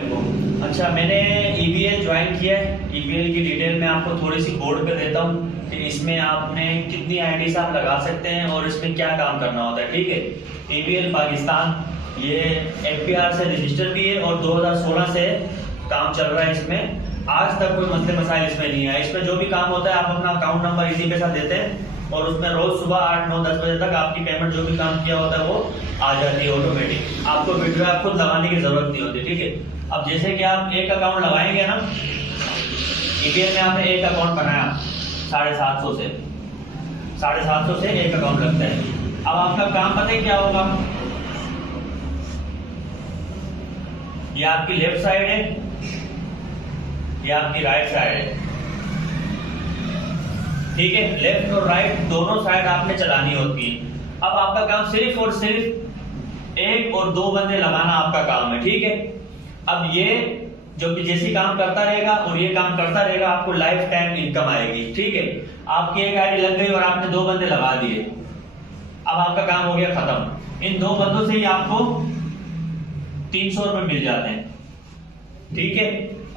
अच्छा, मैंने ईबीएल ज्वाइन किया है। ईबीएल की डिटेल मैं आपको थोड़ी सी बोर्ड पे देता हूँ कि इसमें आपने कितनी आईडीज आप लगा सकते हैं और इसमें क्या काम करना होता है। ठीक है, ईबीएल पाकिस्तान ये एफबीआर से रजिस्टर भी है और 2016 से काम चल रहा है इसमें। आज तक कोई मसले मसाइल इसमें नहीं है। इसमें जो भी काम होता है आप अपना अकाउंट नंबर इसी के साथ देते हैं और उसमें रोज सुबह 8, 9, 10 बजे तक आपकी पेमेंट जो भी काम किया होता है वो आ जाती है ऑटोमेटिक। आपको वीडियो आप खुद लगाने की जरूरत नहीं होती। ठीक है, अब जैसे कि आप एक अकाउंट लगाएंगे ना, ईबीएल में आपने एक अकाउंट बनाया 750 से 750 से एक अकाउंट लगता है। अब आपका काम पता है क्या होगा, ये आपकी लेफ्ट साइड है, ये आपकी राइट साइड है। ठीक है, लेफ्ट और राइट दोनों साइड आपने चलानी होती है। अब आपका काम सिर्फ और सिर्फ 1 और 2 बंदे लगाना आपका काम है। ठीक है, अब ये जो कि जैसे काम करता रहेगा और ये काम करता रहेगा, आपको लाइफ टाइम इनकम आएगी। ठीक है, आपकी एक आईडी लग गई और आपने 2 बंदे लगा दिए, अब आपका काम हो गया खत्म। इन 2 बंदों से ही आपको 300 रुपए मिल जाते हैं। ठीक है,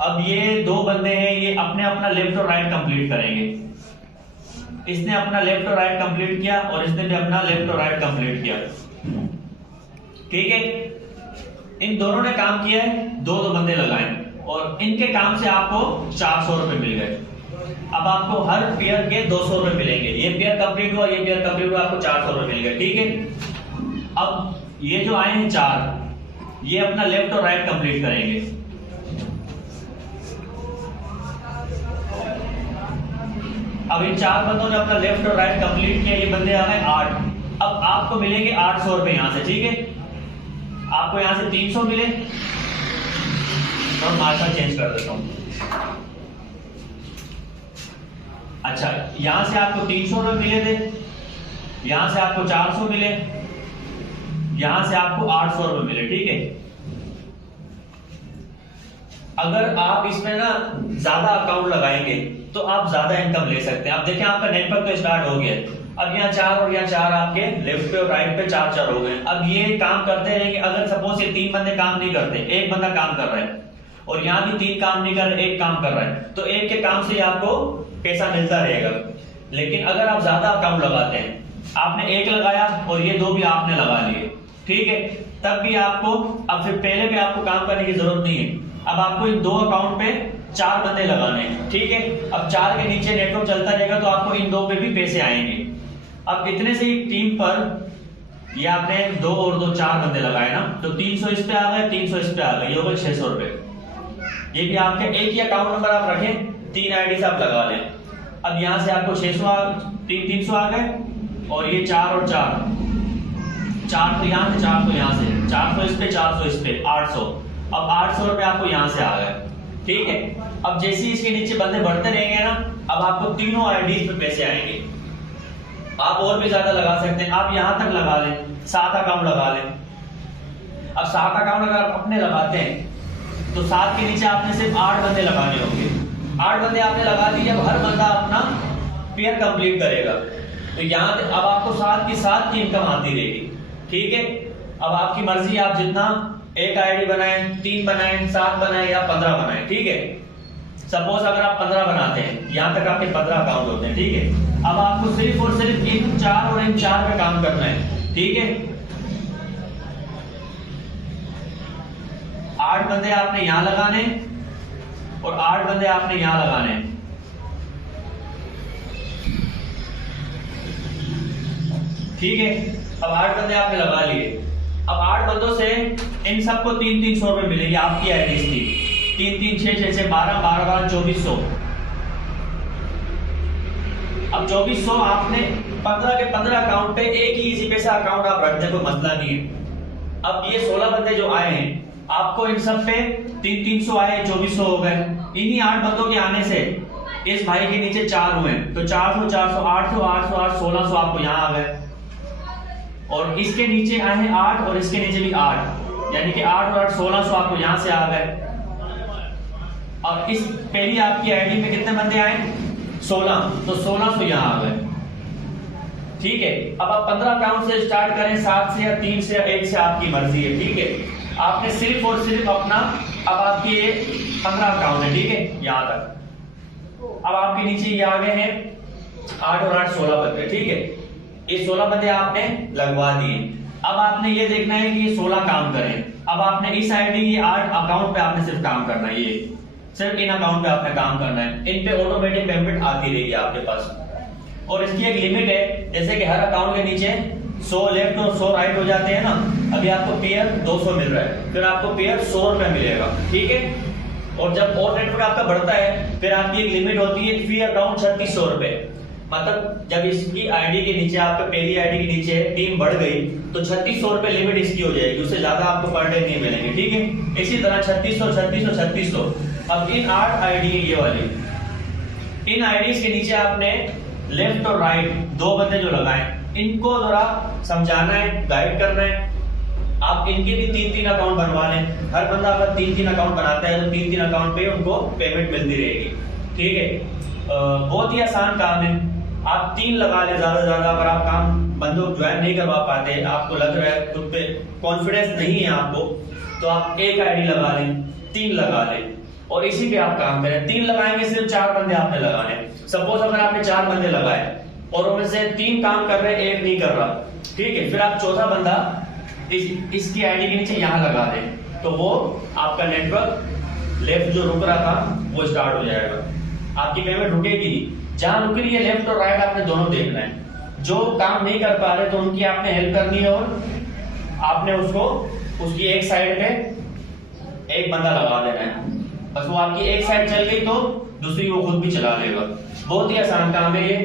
अब ये 2 बंदे हैं, ये अपने अपना लेफ्ट और राइट कंप्लीट करेंगे। इसने अपना लेफ्ट और राइट कंप्लीट किया और इसने भी अपना लेफ्ट और राइट कंप्लीट किया। ठीक है, इन दोनों ने काम किया है, 2 बंदे लगाए और इनके काम से आपको 400 रुपए मिल गए। अब आपको हर पेयर के 200 रुपए मिलेंगे। ये पेयर कंप्लीट हुआ, ये पेयर कंप्लीट हुआ, आपको 400 रुपए मिल गए। ठीक है, अब ये जो आए हैं 4, ये अपना लेफ्ट और राइट कंप्लीट करेंगे। अब इन 4 बंदों ने अपना लेफ्ट और राइट कंप्लीट किया, ये बंदे आ गए 8। अब आपको मिलेंगे 800 रुपए यहां से। ठीक है, आपको यहां से 300 मिले और मार्कर चेंज कर देता हूं। अच्छा, यहां से आपको 300 रुपए मिले थे, यहां से आपको 400 मिले, यहां से आपको 800 रुपए मिले। ठीक है, अगर आप इसमें ना ज्यादा अकाउंट लगाएंगे तो आप ज्यादा इनकम ले सकते हैं। आप देखें, आपका नेटवर्क तो स्टार्ट हो गया। अब यहाँ 4 और यहाँ 4 आपके लेफ्ट पे और राइट पे 4 हो गए। अब ये काम करते रहेंगे। अगर सपोज ये 3 बंदे काम नहीं करते, एक बंदा काम कर रहा है और यहाँ भी 3 काम नहीं कर रहे, एक काम कर रहा है, तो एक के काम से आपको पैसा मिलता रहेगा। लेकिन अगर आप ज्यादा अकाउंट लगाते हैं, आपने एक लगाया और ये 2 भी आपने लगा लिए, ठीक है, तब भी आपको अब फिर पहले भी आपको काम करने की जरूरत नहीं है। अब आपको इन 2 अकाउंट पे 4 बंदे लगाने हैं। ठीक है, अब 4 के नीचे नेटवर्क चलता रहेगा तो आपको इन 2 पे भी पैसे आएंगे। अब इतने से ही टीम पर ये आपने 2 और 2 4 बंदे लगाए ना, तो 300 इस पे आ गए, 300 इस पे आ गए, ये हो गए 600 रुपए। ये भी आपके एक ही अकाउंट नंबर आप रखें, 3 आईडी से आप लगा लें। अब यहां से आपको 300 आ गए और ये 4 और 4 तो यहां से 4 तो यहां से 400 इस पे 400 इस पे 800। अब 800 रुपए आपको यहां से आ गए। ठीक है, अब जैसे ही इसके नीचे बंदे बढ़ते रहेंगे ना, अब आपको तीनों आईडीज पे पैसे आएंगे। आप और भी ज्यादा लगा सकते हैं, आप यहां तक लगा लें, 7 अकाउंट लगा लें। अब 7 अकाउंट अगर आप अपने लगाते हैं तो 7 के नीचे आपने सिर्फ 8 बंदे लगाने होंगे। 8 बंदे आपने लगा दिए, अब हर बंदा अपना पेयर कंप्लीट करेगा, तो यहां अब आपको 7 की 7 की इनकम आती रहेगी। ठीक है, अब आपकी मर्जी, आप जितना एक आईडी बनाएं, 3 बनाएं, 7 बनाएं या 15 बनाएं। ठीक है, सपोज अगर आप 15 बनाते हैं, यहां तक आपके 15 अकाउंट होते हैं। ठीक है, अब आपको सिर्फ और सिर्फ इन 4 और इन 4 पे काम करना है। ठीक है, 8 बंदे आपने यहां लगाने और 8 बंदे आपने यहां लगाने। ठीक है, अब 8 बंदे आपने लगा लिए। अब 8 बंदों से इन सबको 300 रुपए मिलेंगे। आपकी आईडी थी 3 3 6 6 6 12 12 12 2400। अब 2400 आपने 15 के 15 अकाउंट पे एक ही इसी पैसा अकाउंट आप रख दें, कोई मसला नहीं है। अब ये 16 बंदे जो आए हैं, आपको इन सब पे 300 आए, 2400 हो गए। इन्हीं 8 बंदों के आने से इस भाई के नीचे 4 हुए, तो 400 400 800 800 800 1600 आपको यहाँ आ गए। और इसके नीचे आए हैं 8 और इसके नीचे भी 8, यानी कि 8 और 8 1600 आपको यहां से आ गए। और इस पहली आपकी आईडी में कितने बंदे आए, 16, तो 1600 यहां आ गए। ठीक है, अब आप 15 अकाउंट से स्टार्ट करें, 7 से या 3 से या 1 से, आपकी मर्जी है। ठीक है, आपने सिर्फ और सिर्फ अपना, अब आपके ये 15 अकाउंट है, ठीक है, यहाँ तक। अब आपके नीचे ये आ गए हैं 8 और 8 16 बंदे, ठीक है। ये 16 बंदे आपने लगवा दिए। अब आपने ये देखना है कि ये 16 काम करें। अब आपने इस आईडी ये 8 अकाउंट पे आपने सिर्फ काम करना है, ये सिर्फ इन अकाउंट पे आपने काम करना है। इन पे ऑटोमेटिक पेमेंट आती रहेगी आपके पास। और इसकी एक लिमिट है, जैसे कि हर अकाउंट के नीचे 100 लेफ्ट और 100 राइट हो जाते हैं ना। अभी आपको पेयर 200 मिल रहा है, फिर आपको पेयर 100 रुपए मिलेगा, ठीक है। और जब और नेटवर्क आपका बढ़ता है, फिर आपकी एक लिमिट होती है फी अकाउंट 3600 रुपए। मतलब जब इसकी आईडी के नीचे, आपका पहली आईडी के नीचे टीम बढ़ गई तो 3600 रुपए लिमिट इसकी हो जाएगी, उससे ज्यादा आपको पर डे नहीं मिलेंगे, ठीक है। इसी तरह 3600 3600 3600। अब इन 8 आईडी, ये वाली इन आईडीज के नीचे आपने लेफ्ट और राइट 2 बंदे जो लगाए, इनको जरा समझाना है, गाइड करना है। आप इनके भी 3-3 अकाउंट बनवा लें। हर बंदा अगर 3-3 अकाउंट बनाता है तो 3-3 अकाउंट पे उनको पेमेंट मिलती रहेगी, ठीक है। बहुत ही आसान काम है। आप 3 लगा ले ज्यादा से ज्यादा। अगर आप काम बंदों ज्वाइन नहीं करवा पाते, आपको लग रहा है खुद पे कॉन्फिडेंस नहीं है आपको, तो आप 1 आईडी लगा लें, 3 लगा लें और इसी पे आप काम करें। 3 लगाएंगे, सिर्फ 4 बंदे आपने लगाने। सपोज अगर आपने 4 बंदे लगाए और उनमें से 3 काम कर रहे हैं, 1 नहीं कर रहा, ठीक है, फिर आप चौथा बंदा इसकी आईडी के नीचे यहाँ लगा दें, तो वो आपका नेटवर्क लेफ्ट जो रुक रहा था वो स्टार्ट हो जाएगा। आपकी पेमेंट रुकेगी नहीं। जहां रुक रही है लेफ्ट और राइट आपने दोनों देखना है। जो काम नहीं कर पा रहे तो उनकी आपने हेल्प करनी है और आपने उसको उसकी एक साइड पे एक बंदा लगा देना है। बस वो आपकी एक साइड चल गई तो दूसरी वो खुद भी चला लेगा। बहुत ही आसान काम है ये।